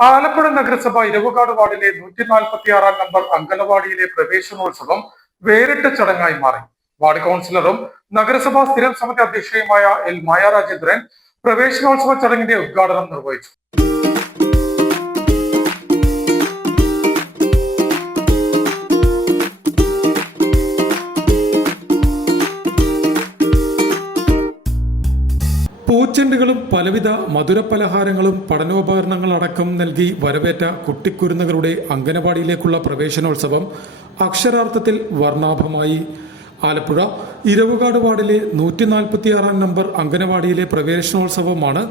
ആലപ്പുഴ നഗരസഭ ഇരവുകാട് വാർഡിലെ 146 നമ്പർ അംഗനവാടിയിലെ പ്രവേശനോത്സവം വേറിട്ട ചടങ്ങായി മാറി. വാർഡ് കൗൺസിലറും നഗരസഭാ സ്ഥിരം സമിതി അധ്യക്ഷയുമായ എൽ മായ രാജേന്ദ്രൻ പ്രവേശനോത്സവ ചടങ്ങിന്റെ ഉദ്ഘാടനം നിർവഹിച്ചു. പൂച്ചെണ്ടുകളും പലവിധ മധുരപലഹാരങ്ങളും പഠനോപകരണങ്ങളടക്കം നൽകി വരവേറ്റ കുട്ടിക്കുരുന്നുകളുടെ അംഗനവാടിയിലേക്കുള്ള പ്രവേശനോത്സവം അക്ഷരാർത്ഥത്തിൽ വർണ്ണാഭമായി. ആലപ്പുഴ ഇരവുകാട് വാർഡിലെ 146 നമ്പർ അംഗനവാടിയിലെ പ്രവേശനോത്സവമാണ്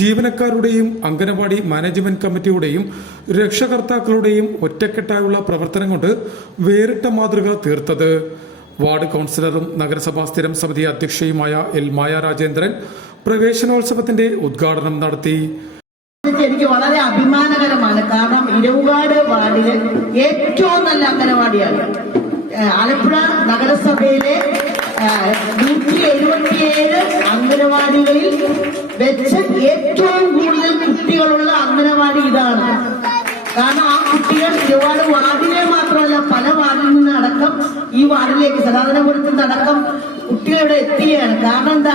ജീവനക്കാരുടെയും അംഗനവാടി മാനേജ്മെന്റ് കമ്മിറ്റിയുടെയും രക്ഷകർത്താക്കളുടെയും ഒറ്റക്കെട്ടായുള്ള പ്രവർത്തനം കൊണ്ട് വേറിട്ട മാതൃക തീർത്തത്. വാർഡ് കൗൺസിലറും നഗരസഭാ സ്ഥിരം സമിതി അധ്യക്ഷയുമായ എൽ മായ രാജേന്ദ്രൻ പ്രവേശനോത്സവത്തിന്റെ ഉദ്ഘാടനം നടത്തി. എനിക്ക് വളരെ അഭിമാനകരമാണ്. കാരണം ഇരവുകാട് വാർഡിലെ ഏറ്റവും നല്ല അംഗനവാടിയാണ്. ആലപ്പുഴ നഗരസഭയിലെ 177 അംഗനവാടികളിൽ വെച്ച് ഏറ്റവും കൂടുതൽ കുട്ടികളുള്ള അംഗനവാടി ഇതാണ്. കാരണം ആ കുട്ടികൾ ഒരുപാട് വാർഡിലെ മാത്രമല്ല പല വാർഡിൽ നിന്ന് അടക്കം ഈ വാർഡിലേക്ക് സദാനപുരത്ത് നിന്നടക്കം കുട്ടികളുടെ എത്തുകയാണ്. കാരണം എന്താ,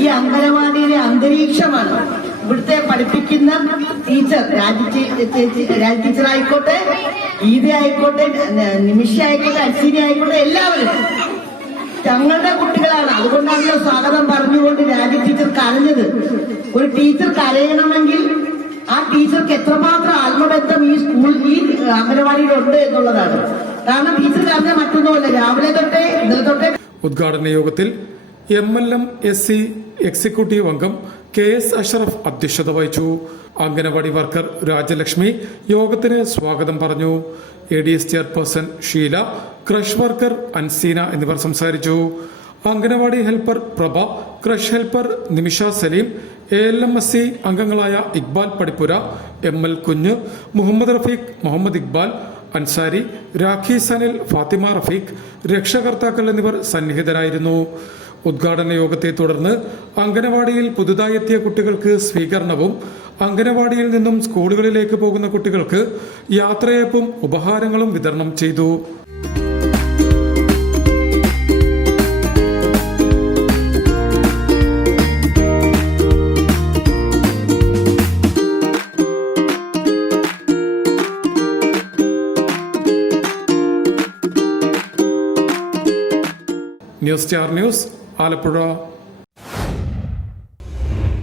ഈ അംഗനവാടിയിലെ അന്തരീക്ഷമാണ്. ഇവിടുത്തെ പഠിപ്പിക്കുന്ന ടീച്ചർ രാജ ടീച്ചർ ആയിക്കോട്ടെ, ഈദ ആയിക്കോട്ടെ, നിമിഷ ആയിക്കോട്ടെ, അശ്വിനി ആയിക്കോട്ടെ, എല്ലാവരും തങ്ങളുടെ കുട്ടികളാണ്. അതുകൊണ്ടാണല്ലോ സ്വാഗതം പറഞ്ഞുകൊണ്ട് രാജ ടീച്ചർ കരഞ്ഞത്. ഒരു ടീച്ചർ കരയണമെങ്കിൽ ആ ടീച്ചർക്ക് എത്രമാത്രം ആത്മബന്ധം ഈ സ്കൂൾ ഈ അംഗനവാടിയിലുണ്ട് എന്നുള്ളതാണ്. കാരണം ടീച്ചർ കരഞ്ഞ മറ്റൊന്നുമല്ല, രാവിലെ തൊട്ടേ ഇന്നലെ തൊട്ടേ. ഉദ്ഘാടന യോഗത്തിൽ MLM SC എക്സിക്യൂട്ടീവ് അംഗം KS അഷറഫ് അധ്യക്ഷത വഹിച്ചു. അംഗനവാടി വർക്കർ രാജലക്ഷ്മി യോഗത്തിന് സ്വാഗതം പറഞ്ഞു. ADS chairperson Sheela, creche worker Anseena എന്നിവർ സംസാരിച്ചു. Anganwadi helper Prabha, creche helper Nimisha Saleem, ALMSC അംഗങ്ങളായ ഇക്ബാൽ പടിപ്പുര, ML കുഞ്ഞ്, മുഹമ്മദ് റഫീഖ്, മുഹമ്മദ് ഇക്ബാൽ അൻസാരി, രാഖി സനിൽ, ഫാത്തിമ റഫീഖ്, രക്ഷകർത്താക്കൾ എന്നിവർ സന്നിഹിതരായിരുന്നു. ഉദ്ഘാടന യോഗത്തെ തുടർന്ന് അംഗനവാടിയിൽ പുതുതായി എത്തിയ കുട്ടികൾക്ക് സ്വീകരണവും അംഗനവാടിയിൽ നിന്നും സ്കൂളുകളിലേക്ക് പോകുന്ന കുട്ടികൾക്ക് യാത്രയയപ്പും ഉപഹാരങ്ങളും വിതരണം ചെയ്തു. News star news, Alappuzha.